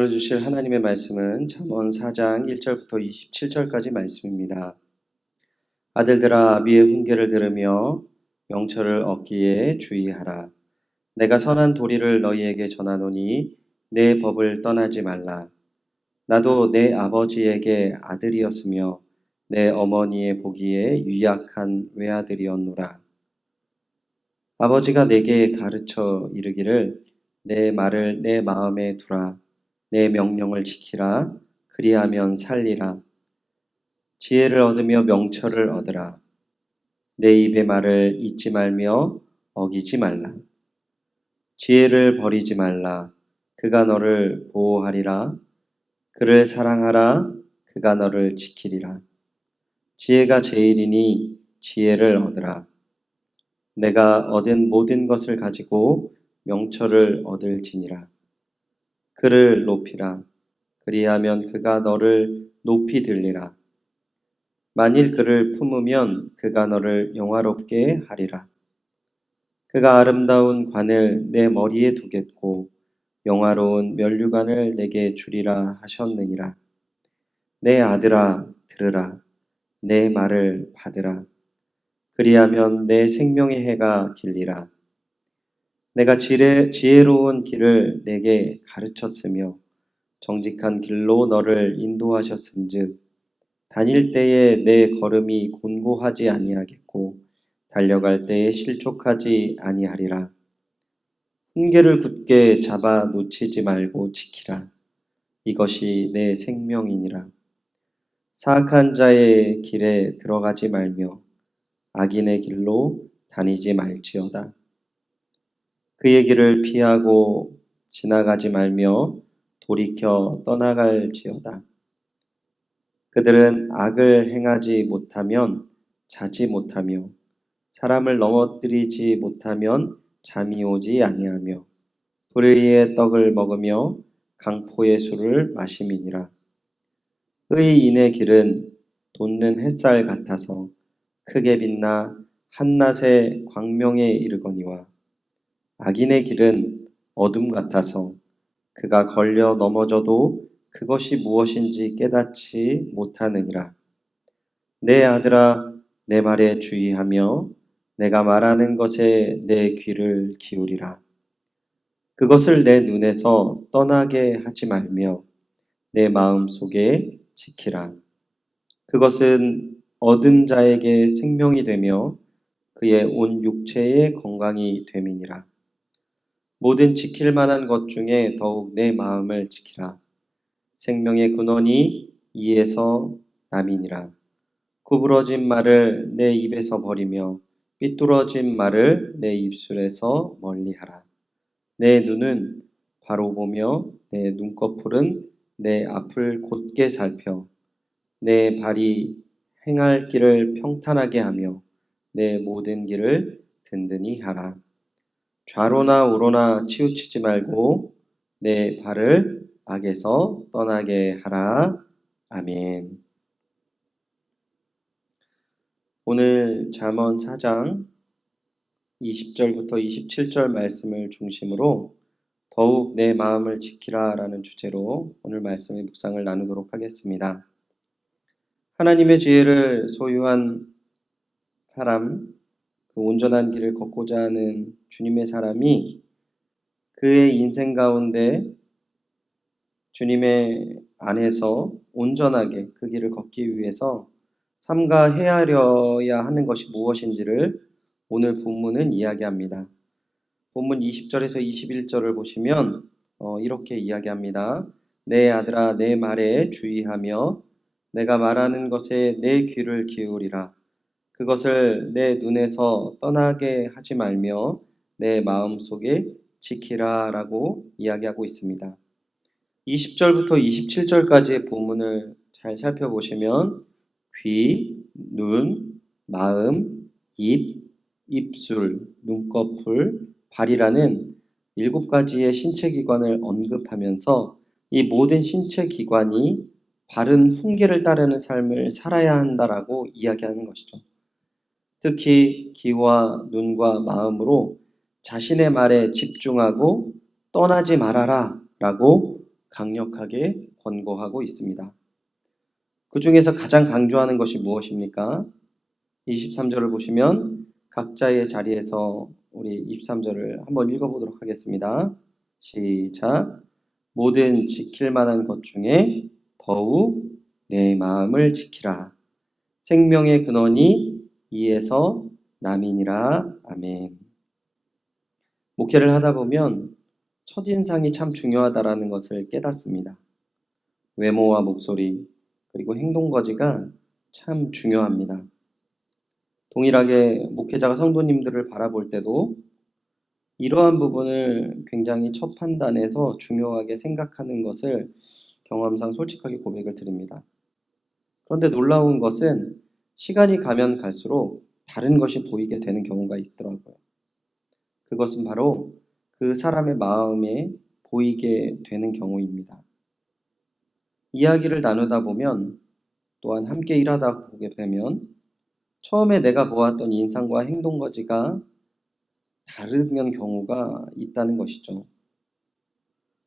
오늘 주실 하나님의 말씀은 잠언 4장 1절부터 27절까지 말씀입니다. 아들들아 아비의 훈계를 들으며 명철을 얻기에 주의하라. 내가 선한 도리를 너희에게 전하노니 내 법을 떠나지 말라. 나도 내 아버지에게 아들이었으며 내 어머니의 보기에 유약한 외아들이었노라. 아버지가 내게 가르쳐 이르기를 내 말을 내 마음에 두라. 내 명령을 지키라. 그리하면 살리라. 지혜를 얻으며 명철을 얻으라. 내 입의 말을 잊지 말며 어기지 말라. 지혜를 버리지 말라. 그가 너를 보호하리라. 그를 사랑하라. 그가 너를 지키리라. 지혜가 제일이니 지혜를 얻으라. 내가 얻은 모든 것을 가지고 명철을 얻을지니라. 그를 높이라. 그리하면 그가 너를 높이 들리라. 만일 그를 품으면 그가 너를 영화롭게 하리라. 그가 아름다운 관을 내 머리에 두겠고 영화로운 면류관을 내게 주리라 하셨느니라. 내 아들아 들으라. 내 말을 받으라. 그리하면 내 생명의 해가 길리라. 내가 지혜, 지혜로운 길을 내게 가르쳤으며 정직한 길로 너를 인도하셨은즉 다닐 때에 내 걸음이 곤고하지 아니하겠고 달려갈 때에 실족하지 아니하리라. 훈계를 굳게 잡아 놓치지 말고 지키라. 이것이 내 생명이니라. 사악한 자의 길에 들어가지 말며 악인의 길로 다니지 말지어다. 그의 길을 피하고 지나가지 말며 돌이켜 떠나갈지어다. 그들은 악을 행하지 못하면 자지 못하며 사람을 넘어뜨리지 못하면 잠이 오지 아니하며 불의의 떡을 먹으며 강포의 술을 마심이니라. 의인의 길은 돋는 햇살 같아서 크게 빛나 한낮의 광명에 이르거니와 악인의 길은 어둠 같아서 그가 걸려 넘어져도 그것이 무엇인지 깨닫지 못하느니라. 내 아들아, 내 말에 주의하며 내가 말하는 것에 내 귀를 기울이라. 그것을 내 눈에서 떠나게 하지 말며 내 마음 속에 지키라. 그것은 얻은 자에게 생명이 되며 그의 온 육체의 건강이 됨이니라. 모든 지킬 만한 것 중에 더욱 내 마음을 지키라. 생명의 근원이 이에서 남이니라. 구부러진 말을 내 입에서 버리며 삐뚤어진 말을 내 입술에서 멀리하라. 내 눈은 바로 보며 내 눈꺼풀은 내 앞을 곧게 살펴 내 발이 행할 길을 평탄하게 하며 내 모든 길을 든든히 하라. 좌로나 우로나 치우치지 말고 내 발을 악에서 떠나게 하라. 아멘. 오늘 잠언 4장 20절부터 27절 말씀을 중심으로 더욱 내 마음을 지키라 라는 주제로 오늘 말씀의 묵상을 나누도록 하겠습니다. 하나님의 지혜를 소유한 사람, 그 온전한 길을 걷고자 하는 주님의 사람이 그의 인생 가운데 주님의 안에서 온전하게 그 길을 걷기 위해서 삼가 헤아려야 하는 것이 무엇인지를 오늘 본문은 이야기합니다. 본문 20절에서 21절을 보시면 어, 이렇게 이야기합니다. 내 아들아 내 말에 주의하며 내가 말하는 것에 내 귀를 기울이라. 그것을 내 눈에서 떠나게 하지 말며 내 마음 속에 지키라 라고 이야기하고 있습니다. 20절부터 27절까지의 본문을 잘 살펴보시면 귀, 눈, 마음, 입, 입술, 눈꺼풀, 발이라는 일곱 가지의 신체 기관을 언급하면서 이 모든 신체 기관이 바른 훈계를 따르는 삶을 살아야 한다라고 이야기하는 것이죠. 특히 귀와 눈과 마음으로 자신의 말에 집중하고 떠나지 말아라 라고 강력하게 권고하고 있습니다. 그 중에서 가장 강조하는 것이 무엇입니까? 23절을 보시면 각자의 자리에서 우리 23절을 한번 읽어보도록 하겠습니다. 시작. 모든 지킬 만한 것 중에 더욱 내 마음을 지키라. 생명의 근원이 이에서 남이니라. 아멘. 목회를 하다 보면 첫인상이 참 중요하다라는 것을 깨닫습니다. 외모와 목소리, 그리고 행동거지가 참 중요합니다. 동일하게 목회자가 성도님들을 바라볼 때도 이러한 부분을 굉장히 첫 판단에서 중요하게 생각하는 것을 경험상 솔직하게 고백을 드립니다. 그런데 놀라운 것은 시간이 가면 갈수록 다른 것이 보이게 되는 경우가 있더라고요. 그것은 바로 그 사람의 마음에 보이게 되는 경우입니다. 이야기를 나누다 보면 또한 함께 일하다 보게 되면 처음에 내가 보았던 인상과 행동 거지가 다른 경우가 있다는 것이죠.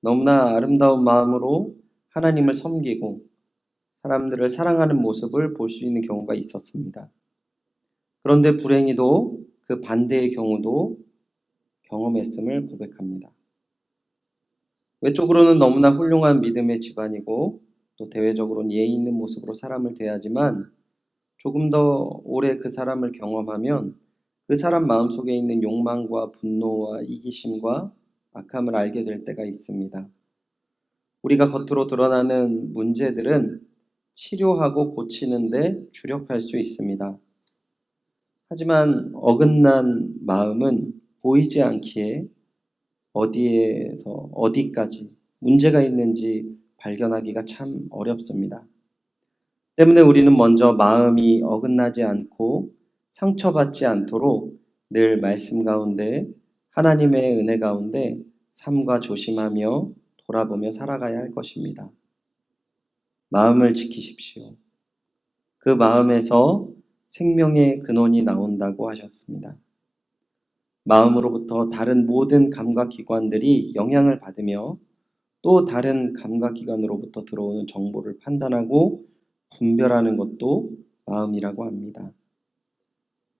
너무나 아름다운 마음으로 하나님을 섬기고 사람들을 사랑하는 모습을 볼 수 있는 경우가 있었습니다. 그런데 불행히도 그 반대의 경우도 경험했음을 고백합니다. 외적으로는 너무나 훌륭한 믿음의 집안이고 또 대외적으로는 예의 있는 모습으로 사람을 대하지만 조금 더 오래 그 사람을 경험하면 그 사람 마음속에 있는 욕망과 분노와 이기심과 악함을 알게 될 때가 있습니다. 우리가 겉으로 드러나는 문제들은 치료하고 고치는데 주력할 수 있습니다. 하지만 어긋난 마음은 보이지 않기에 어디에서 어디까지 문제가 있는지 발견하기가 참 어렵습니다. 때문에 우리는 먼저 마음이 어긋나지 않고 상처받지 않도록 늘 말씀 가운데 하나님의 은혜 가운데 삶과 조심하며 돌아보며 살아가야 할 것입니다. 마음을 지키십시오. 그 마음에서 생명의 근원이 나온다고 하셨습니다. 마음으로부터 다른 모든 감각기관들이 영향을 받으며 또 다른 감각기관으로부터 들어오는 정보를 판단하고 분별하는 것도 마음이라고 합니다.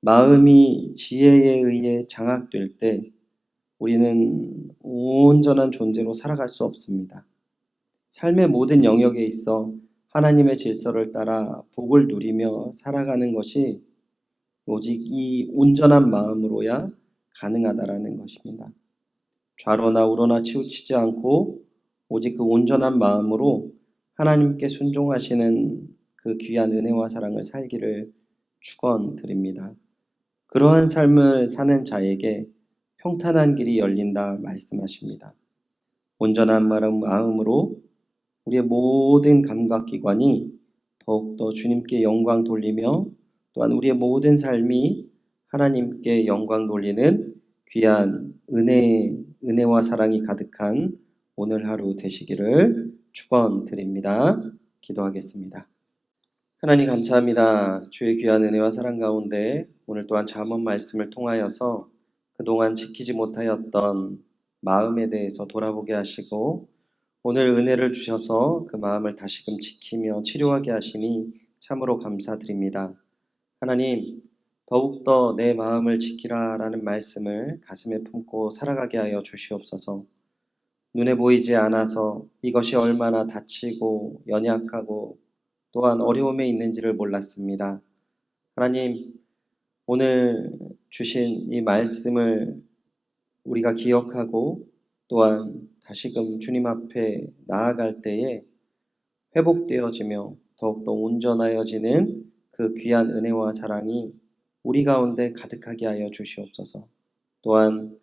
마음이 지혜에 의해 장악될 때 우리는 온전한 존재로 살아갈 수 없습니다. 삶의 모든 영역에 있어 하나님의 질서를 따라 복을 누리며 살아가는 것이 오직 이 온전한 마음으로야 가능하다라는 것입니다. 좌로나 우로나 치우치지 않고 오직 그 온전한 마음으로 하나님께 순종하시는 그 귀한 은혜와 사랑을 살기를 축원드립니다. 그러한 삶을 사는 자에게 평탄한 길이 열린다 말씀하십니다. 온전한 마음으로 우리의 모든 감각기관이 더욱더 주님께 영광 돌리며 또한 우리의 모든 삶이 하나님께 영광 돌리는 귀한 은혜, 은혜와 사랑이 가득한 오늘 하루 되시기를 축원드립니다. 기도하겠습니다. 하나님 감사합니다. 주의 귀한 은혜와 사랑 가운데 오늘 또한 잠언 말씀을 통하여서 그동안 지키지 못하였던 마음에 대해서 돌아보게 하시고 오늘 은혜를 주셔서 그 마음을 다시금 지키며 치료하게 하시니 참으로 감사드립니다. 하나님, 더욱더 내 마음을 지키라라는 말씀을 가슴에 품고 살아가게 하여 주시옵소서. 눈에 보이지 않아서 이것이 얼마나 다치고 연약하고 또한 어려움에 있는지를 몰랐습니다. 하나님, 오늘 주신 이 말씀을 우리가 기억하고 또한 다시금 주님 앞에 나아갈 때에 회복되어지며 더욱더 온전하여지는 그 귀한 은혜와 사랑이 우리 가운데 가득하게 하여 주시옵소서. 또한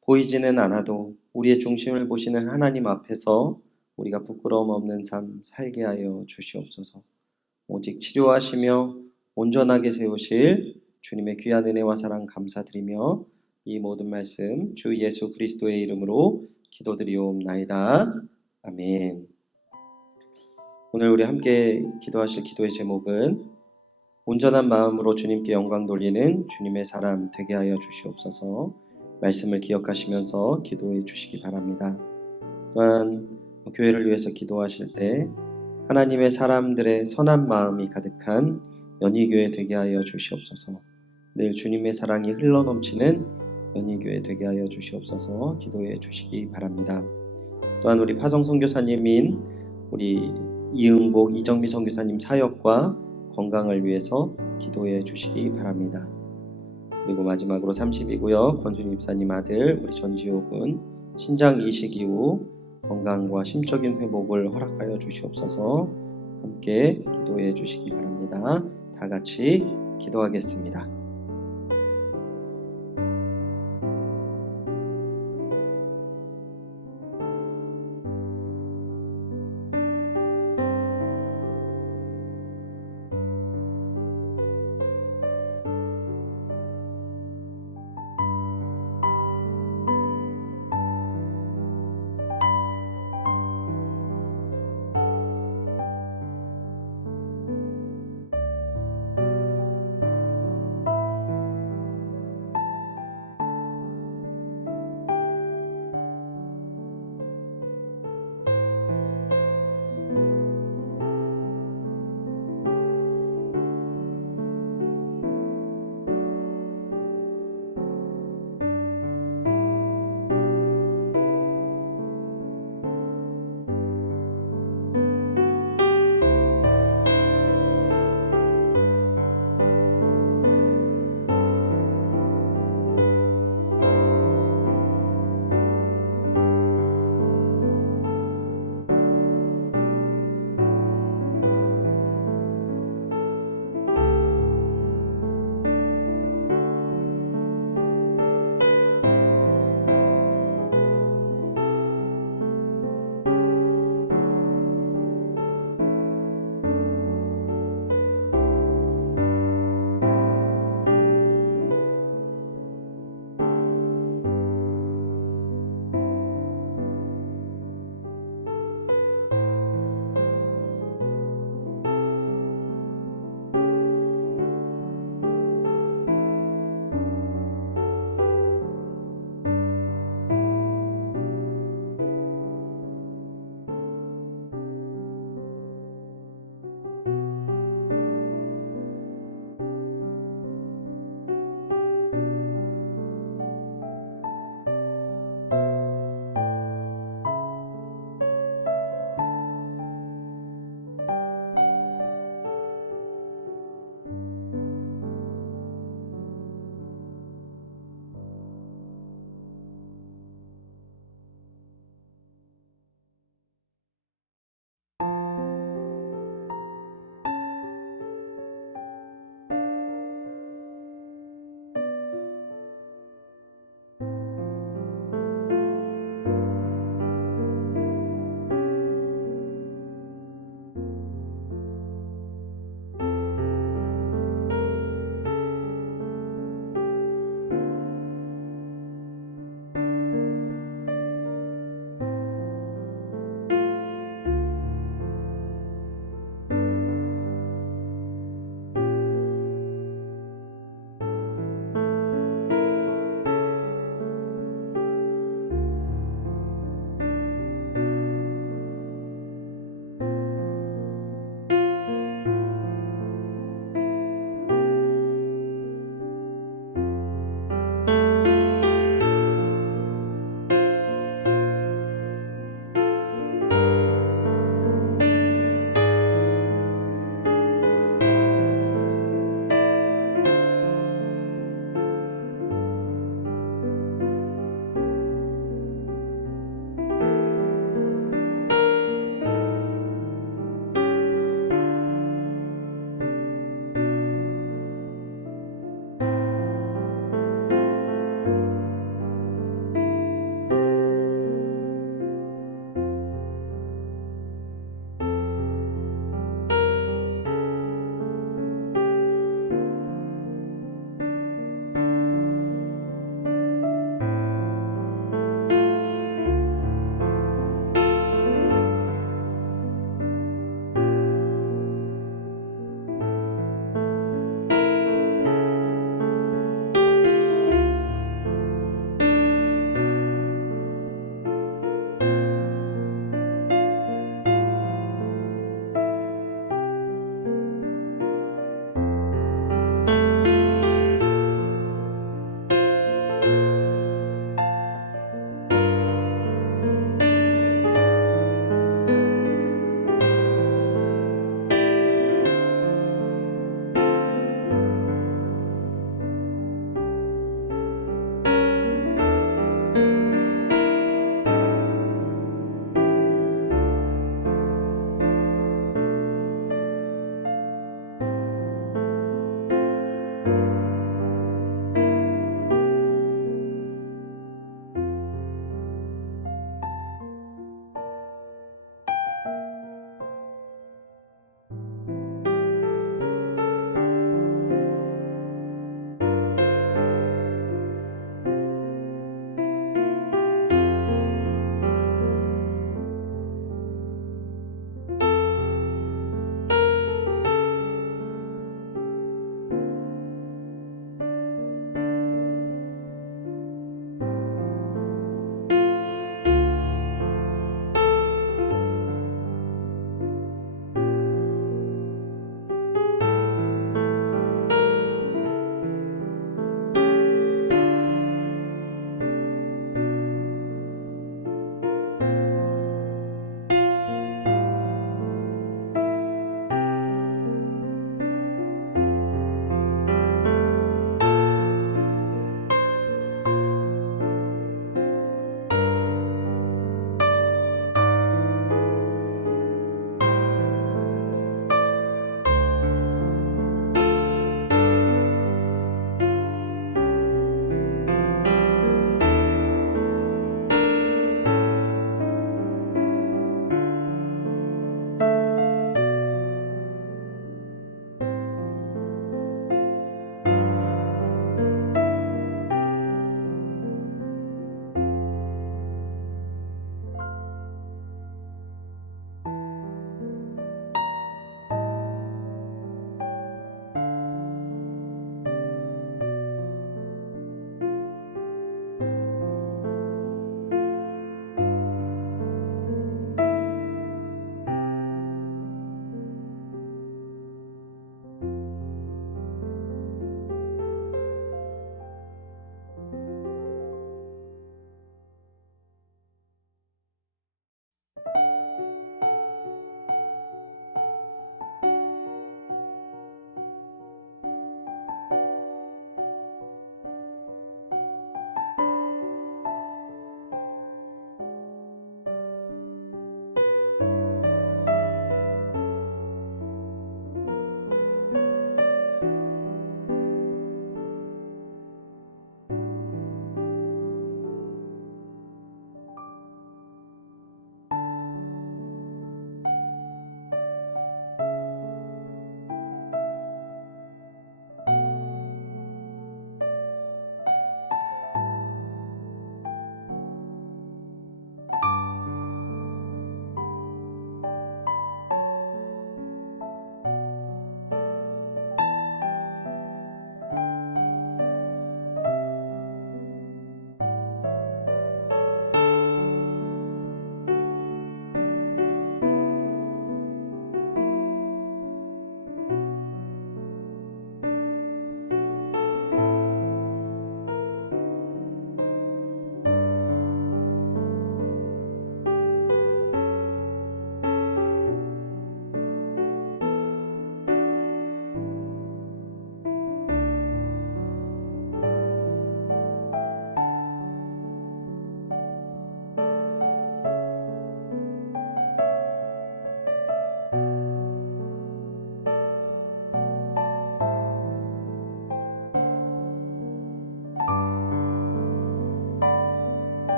보이지는 않아도 우리의 중심을 보시는 하나님 앞에서 우리가 부끄러움 없는 삶 살게 하여 주시옵소서. 오직 치료하시며 온전하게 세우실 주님의 귀한 은혜와 사랑 감사드리며 이 모든 말씀 주 예수 그리스도의 이름으로 기도드리옵나이다. 아멘. 오늘 우리 함께 기도하실 기도의 제목은 온전한 마음으로 주님께 영광 돌리는 주님의 사람 되게 하여 주시옵소서. 말씀을 기억하시면서 기도해 주시기 바랍니다. 또한 교회를 위해서 기도하실 때 하나님의 사람들의 선한 마음이 가득한 연희교회 되게 하여 주시옵소서. 늘 주님의 사랑이 흘러넘치는 연희교회 되게 하여 주시옵소서 기도해 주시기 바랍니다. 또한 우리 파성 선교사님인 우리 이응복 이정미 선교사님 사역과 건강을 위해서 기도해 주시기 바랍니다. 그리고 마지막으로 30이고요. 권순 입사님 아들 우리 전지호 군 신장 이식 이후 건강과 심적인 회복을 허락하여 주시옵소서 함께 기도해 주시기 바랍니다. 다 같이 기도하겠습니다.